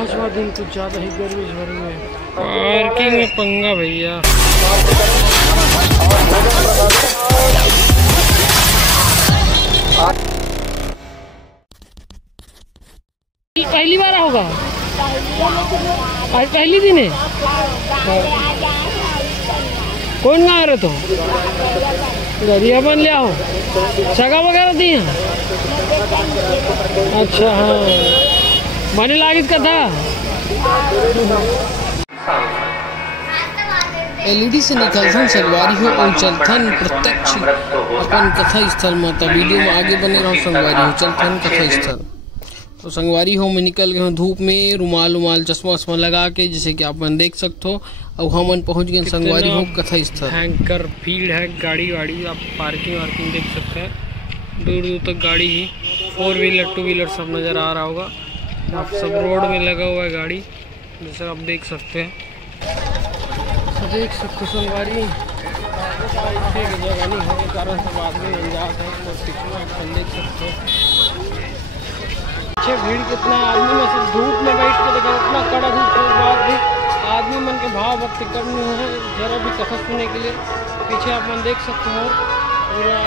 पांचवा दिन कुछ ज़्यादा ही गर्मी झड़ में पार्किंग में पंगा भैया। पहली बार होगा आज, पहली दिन है। कौन गा रहे तो गरिया बन लिया हो, सगा वगैरह दी हैं। अच्छा हाँ, माने लागित का था। एलईडी से निकलथन संगवारी हो और चलथन प्रत्यक्ष अपन कथा स्थल माता। वीडियो में आगे बने रहो संगवारी हो, चलथन कथा स्थल। तो संगवारी हो में निकल गए धूप में, रुमाल चश्मा वश्मा लगा के, जैसे कि आप देख सकते हो। अब हम पहुंच गए संगवारी हो कथा स्थल। भयंकर भीड़ है, गाड़ी वाड़ी आप पार्किंग देख सकते हैं। दूर दूर तक गाड़ी ही, 4 व्हीलर 2 व्हीलर सब नज़र आ रहा होगा। आप सब रोड में लगा हुआ है गाड़ी, जैसे आप देख सकते हैं। देख सकते संगवारी जगह नहीं होने के कारण सब आदमी अंजात है। देख सकते हो भीड़ कितना, आदमी में सब धूप में बैठ के देखा, इतना कड़ा धूप के बाद भी आदमी मन के भाव भक्ति कम नहीं है जरा भी कथा सुनने के लिए। पीछे आप मन देख सकते हो पूरा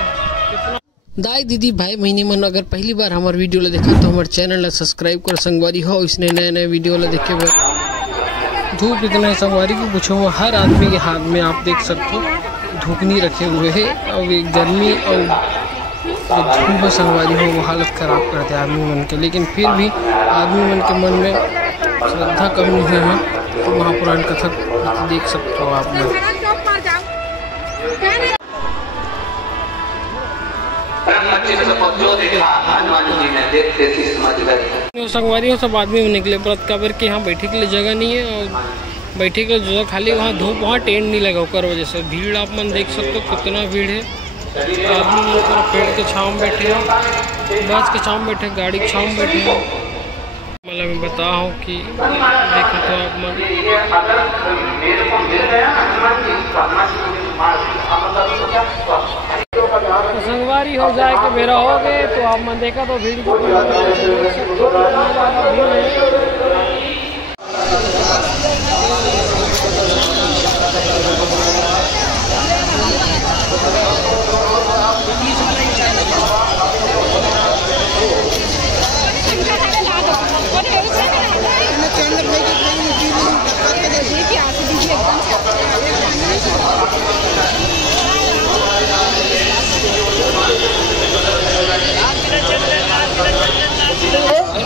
कितना। दाई दीदी भाई महीने मन अगर पहली बार हमारे वीडियो ला देखा तो हमारे चैनल ला सब्सक्राइब कर संगवारी हो। इसने नए वीडियो ला देखे हुए धूप इतना संगवारी की पूछो, हर आदमी के हाथ में आप देख सकते हो धूपनी रखे हुए है। और एक गर्मी और धूप संगवारी हो वो हालत खराब करते आदमी मन के। लेकिन फिर भी आदमी मन के मन में श्रद्धा कम नहीं है। तो महापुराण कथा देख सकते हो आप लोग। संगवारी हो सब आदमी में निकले व्रत का के यहाँ बैठे के लिए जगह नहीं है, और बैठे के लिए जगह खाली वहाँ धूप, वहाँ टेंट नहीं लगा कर वजह से भीड़ आप मन देख सकते हो कितना भीड़ है। आदमी पूरा पेड़ के छाँव में बैठे हैं, बस के छाँव में बैठे, गाड़ी के छाँव में बैठे हैं। मतलब मैं बता हूँ कि देखो तो आप मन तो संगवारी हो जाए कि मेरा हो गए तो आप मन देखा तो भीड़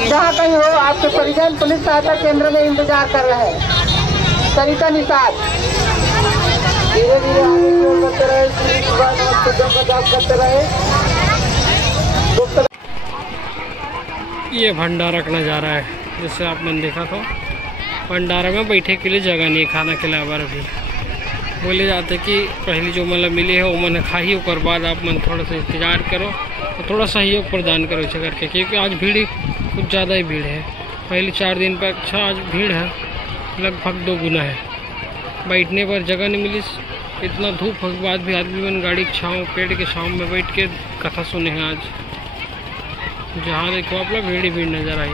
जहाँ कहीं हो आपके परिजन पुलिस सहायता केंद्र में इंतजार कर रहे हैं। सरिता निषाद धीरे धीरे करते रहे। ये भंडारा का नज़ारा है, जैसे आप मन देखा तो भंडारा में बैठे के लिए जगह नहीं, खाना के अलावा भी बोले जाते कि पहले जो मतलब मिले है वो मन खाई, और बाद आप मन थोड़ा सा इंतजार करो तो थोड़ा सहयोग प्रदान करो इसे करके। क्योंकि आज भीड़ कुछ ज़्यादा ही भीड़ है, पहले 4 दिन पर अच्छा आज भीड़ है लगभग 2 गुना है। बैठने पर जगह नहीं मिली, इतना धूप के बाद भी आदमी मन गाड़ी के छाँव, पेड़ के छाँव में बैठ के कथा सुने हैं। आज जहाँ देखो आप लोग भीड़ नज़र आई।